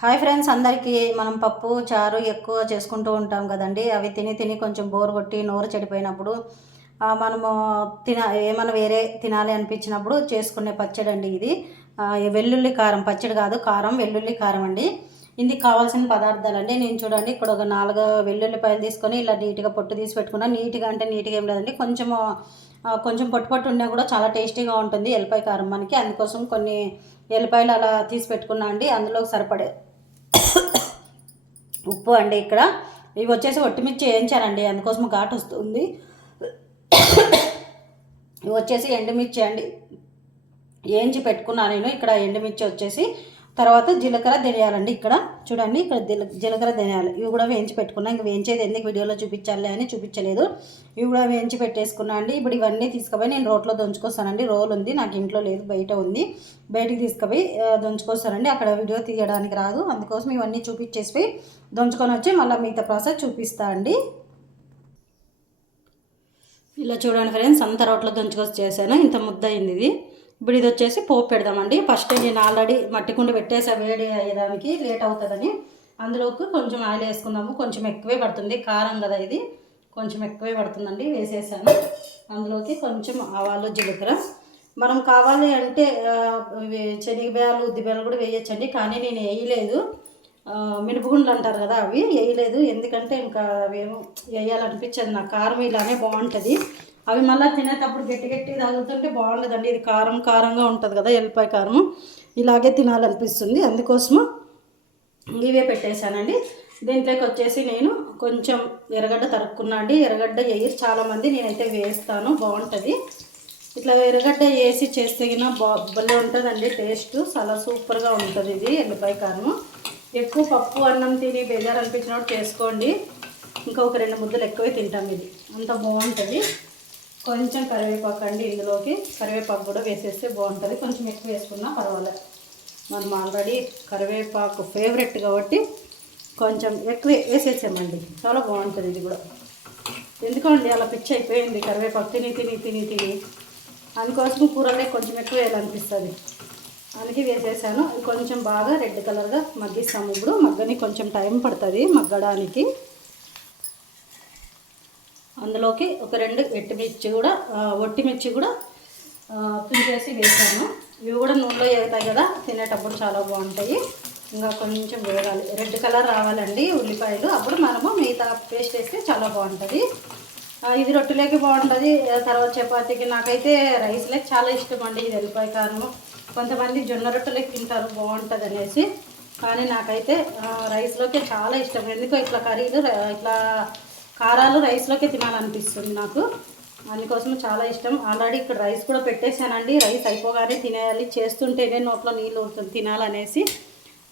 Hi friends అందరికీ మనం పప్పు చారు ఎక్కువ చేసుకుంటూ ఉంటాం కదండి. అవి తిని తిని కొంచెం బోర్ కొట్టి నోరు చెడిపోయినప్పుడు మనము తిన ఏమైనా వేరే తినాలి అనిపించినప్పుడు చేసుకునే పచ్చడి అండి ఇది. వెల్లుల్లి కారం పచ్చడి కాదు కారం వెల్లుల్లి కారం అండి. ఇది కావాల్సిన పదార్థాలు అండి నేను చూడండి ఇక్కడ ఒక నాలుగు వెల్లుల్లిపాయలు తీసుకొని ఇలా నీట్గా పొట్టు తీసి పెట్టుకున్నా. నీట్గా అంటే నీట్గా ఏం లేదండి కొంచెం కొంచెం పొట్టు పొట్టు ఉన్నా కూడా చాలా టేస్టీగా ఉంటుంది ఎల్లిపాయ కారం మనకి. అందుకోసం కొన్ని ఎల్లిపాయలు అలా తీసి పెట్టుకున్నా అండి. అందులోకి సరిపడే ఉప్పు అండి ఇక్కడ. ఇవి వచ్చేసి ఒట్టిమిర్చి వేయించానండి అందుకోసం ఘాటు వస్తుంది. ఇవి వచ్చేసి ఎండుమిర్చి అండి. వేయించి పెట్టుకున్నాను నేను. ఇక్కడ ఎండుమిర్చి వచ్చేసి తర్వాత జీలకర్ర ధనియాలండి ఇక్కడ. చూడండి ఇక్కడ జీలకర్ర ధనియాలు ఇవి కూడా వేయించి పెట్టుకున్నా. ఇంక వేయించేది ఎందుకు వీడియోలో చూపించాలి అని చూపించలేదు. ఇవి కూడా వేయించి పెట్టేసుకున్నా అండి. ఇప్పుడు ఇవన్నీ తీసుకుపోయి నేను రోట్లో దంచుకొస్తానండి. రోల్ ఉంది నాకు ఇంట్లో లేదు బయట ఉంది. బయటికి తీసుకుపోయి దొంచుకొస్తానండి దంచుకొస్తానండి. అక్కడ వీడియో తీయడానికి రాదు. అందుకోసం ఇవన్నీ చూపించేసి దంచుకొని వచ్చి మళ్ళీ మిగతా ప్రాసెస్ చూపిస్తా అండి. ఇలా చూడండి ఫ్రెండ్స్ అంత రోట్లో దంచుకొచ్చి చేశాను ఇంత ముద్ద అయింది ఇది. ఇప్పుడు ఇది వచ్చేసి పోపు పెడదామండి. ఫస్ట్ నేను ఆల్రెడీ మట్టి కుండ పెట్టేసా వేడి అయ్యేదానికి లేట్ అవుతుందని. అందులోకి కొంచెం ఆయిల్ వేసుకుందాము. కొంచెం ఎక్కువే పడుతుంది. కారం కదా ఇది. కొంచెం ఎక్కువే పడుతుందండి. వేసేసాను. అందులోకి కొంచెం ఆవాలు జీలకర్ర. మనం కావాలి అంటే ఆ, శనగబేయాలు ఉద్దిబేయాలు కూడా వేయచ్చండి. కానీ నేను వేయలేదు. ఆ, మినపగుండ్లు అంటారు కదా అవి. వేయలేదు. ఎందుకంటే ఇంకా అవేమో వేయాలనిపించదు. నా కారం ఇలానే బాగుంటుంది. అవి మళ్ళీ తినేటప్పుడు గట్టి గట్టి తగులుతుంటే బాగుండదండి. ఇది కారం కారంగా ఉంటుంది కదా ఎల్లిపాయ కారం ఇలాగే తినాలనిపిస్తుంది. అందుకోసము ఇవే పెట్టేశానండి. దీంట్లోకి వచ్చేసి నేను కొంచెం ఎర్రగడ్డ తరుక్కున్నా అండి. ఎర్రగడ్డ వేయరు చాలామంది నేనైతే వేస్తాను. బాగుంటుంది. ఇట్లా ఎర్రగడ్డ వేసి చేస్తే గిన బా భలే ఉంటుందండి. టేస్ట్ చాలా సూపర్గా ఉంటుంది ఇది ఎల్లిపాయ కారం ఎక్కువ పప్పు అన్నం తిని బేజారు అనిపించినప్పుడు చేసుకోండి. ఇంకా ఒక రెండు ముద్దలు ఎక్కువే తింటాం ఇది. అంత బాగుంటుంది. కొంచెం కరివేపాకు అండి ఇందులోకి. కరివేపాకు కూడా వేసేస్తే బాగుంటుంది. కొంచెం ఎక్కువ వేసుకున్నా పర్వాలేదు మనం ఆల్రెడీ కరివేపాకు ఫేవరెట్ కాబట్టి కొంచెం ఎక్కువ వేసేసామండి. చాలా బాగుంటుంది ఇది కూడా. ఎందుకండి అలా పిచ్చి అయిపోయింది? కరివేపాకు తిని తిని తిని తిని. అందుకోసం కూరలే కొంచెం ఎక్కువ వేయాలనిపిస్తుంది. అందుకే వేసేసాను. కొంచెం బాగా రెడ్ కలర్గా మగ్గిస్తాము. ఇప్పుడు మగ్గని కొంచెం టైం పడుతుంది మగ్గడానికి. అందులోకి ఒక రెండు మిర్చి కూడా ఒట్టిమిర్చి మిర్చి కూడా ఆ, తుంచేసి వేసాను. ఇవి కూడా నూనెలో ఎగుతాయి కదా తినేటప్పుడు చాలా బాగుంటాయి. ఇంకా కొంచెం వేగాలి. రెడ్ కలర్ రావాలండి ఉల్లిపాయలు. అప్పుడు మనము మిగతా పేస్ట్ వేస్తే చాలా బాగుంటుంది. ఇది రొట్టెలోకి బాగుంటుంది. తర్వాత చపాతీకి నాకైతే రైస్లోకి చాలా ఇష్టం అండి. ఇది ఎల్లిపాయ కారము కొంతమంది జొన్న రొట్టెలోకి తింటారు బాగుంటుంది అనేసి. కానీ నాకైతే రైస్లోకి చాలా ఇష్టం. ఎందుకో ఇట్లా కర్రీలు ఇట్లా కారాలు రైస్లోకే తినాలనిపిస్తుంది నాకు. అందుకోసం చాలా ఇష్టం. ఆల్రెడీ ఇక్కడ రైస్ కూడా పెట్టేశానండి. రైస్ అయిపోగానే తినేయాలి. చేస్తుంటేనే నోట్లో నీళ్ళు ఊరుతుంది తినాలనేసి.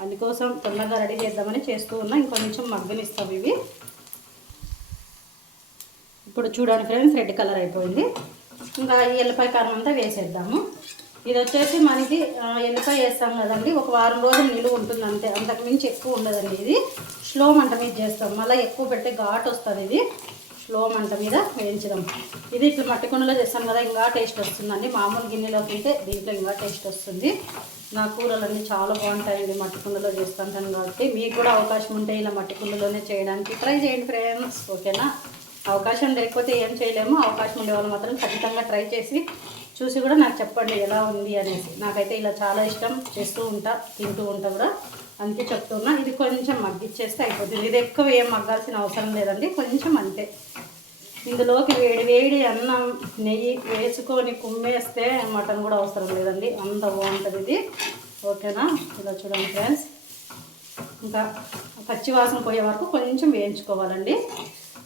అందుకోసం తొందరగా రెడీ చేద్దామని చేస్తూ ఉన్నా. ఇంకొంచెం మగ్గనిస్తాం ఇవి. ఇప్పుడు చూడండి ఫ్రెండ్స్ రెడ్ కలర్ అయిపోయింది. ఇంకా ఈ ఎల్లిపాయ కారం అంతా వేసేద్దాము. ఇది వచ్చేసి మనకి ఆ, ఎల్లిపాయ వేస్తాం కదండి. ఒక వారం రోజులు నిలువ ఉంటుంది అంతే. అంతకు మించి ఎక్కువ ఉండదండి ఇది. స్లో మంట మీద చేస్తాం. మళ్ళీ ఎక్కువ పెట్టే ఘాట్ వస్తుంది ఇది. స్లో మంట మీద వేయించడం. ఇది ఇట్లా మట్టి కుండలో చేస్తాం కదా ఇంకా టేస్ట్ వస్తుందండి. మామూలు గిన్నెలోకి తింటే దీంట్లో ఇంకా టేస్ట్ వస్తుంది. నా కూరలన్నీ చాలా బాగుంటాయండి మట్టి కుండలో చేస్తుంటాను కాబట్టి. మీకు కూడా అవకాశం ఉంటే ఇలా మట్టి కుండలోనే చేయడానికి ట్రై చేయండి ఫ్రెండ్స్. ఓకేనా? అవకాశం లేకపోతే ఏం చేయలేము. అవకాశం ఉండే వాళ్ళు మాత్రం ఖచ్చితంగా ట్రై చేసి చూసి కూడా నాకు చెప్పండి ఎలా ఉంది అనేసి. నాకైతే ఇలా చాలా ఇష్టం చేస్తూ ఉంటా తింటూ ఉంటా కూడా. అందుకే చెప్తున్నా. ఇది కొంచెం మగ్గిచ్చేస్తే అయిపోతుంది. ఇది ఎక్కువ ఏం మగ్గాల్సిన అవసరం లేదండి. కొంచెం అంతే. ఇందులోకి వేడి వేడి అన్నం నెయ్యి వేసుకొని కుమ్మేస్తే మటన్ కూడా అవసరం లేదండి. అంత బాగుంటుంది ఇది. ఓకేనా? ఇలా చూడండి ఫ్రెండ్స్ ఇంకా పచ్చి వాసన పోయే వరకు కొంచెం వేయించుకోవాలండి.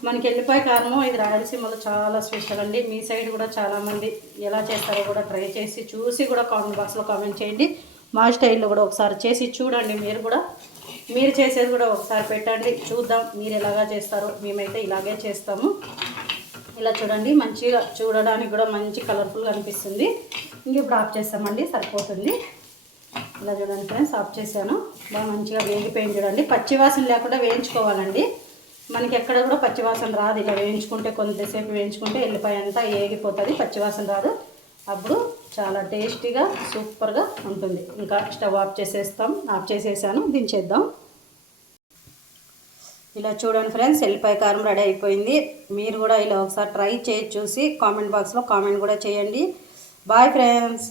మనకి ఎల్లిపాయ కారణం ఇది రాయలసీమలో చాలా స్పెషల్ అండి. మీ సైడ్ కూడా చాలామంది ఎలా చేస్తారో కూడా ట్రై చేసి చూసి కూడా కామెంట్ బాక్స్లో కామెంట్ చేయండి. మా స్టైల్లో కూడా ఒకసారి చేసి చూడండి మీరు కూడా. మీరు చేసేది కూడా ఒకసారి పెట్టండి. చూద్దాం మీరు ఎలాగా చేస్తారో మేమైతే ఇలాగే చేస్తాము. ఇలా చూడండి మంచిగా చూడడానికి కూడా మంచి కలర్ఫుల్గా అనిపిస్తుంది. ఇంకా ఇప్పుడు ఆఫ్ చేస్తామండి సరిపోతుంది. ఇలా చూడండి ఫ్రెండ్స్ ఆఫ్ చేశాను. బాగా మంచిగా వేగిపోయింది చూడండి. పచ్చివాసన లేకుండా వేయించుకోవాలండి. మనకి ఎక్కడ కూడా పచ్చివాసన రాదు. ఇలా వేయించుకుంటే కొంతసేపు వేయించుకుంటే ఎల్లిపాయ అంతా ఏగిపోతుంది పచ్చివాసన రాదు. అప్పుడు చాలా టేస్టీగా సూపర్గా ఉంటుంది. ఇంకా స్టవ్ ఆఫ్ చేసేస్తాం ఆఫ్ చేసేసాను దించేద్దాం. ఇలా చూడండి ఫ్రెండ్స్ ఎల్లిపాయ కారం రెడీ అయిపోయింది. మీరు కూడా ఇలా ఒకసారి ట్రై చేసి చూసి కామెంట్ బాక్స్లో కామెంట్ కూడా చేయండి. Bye friends!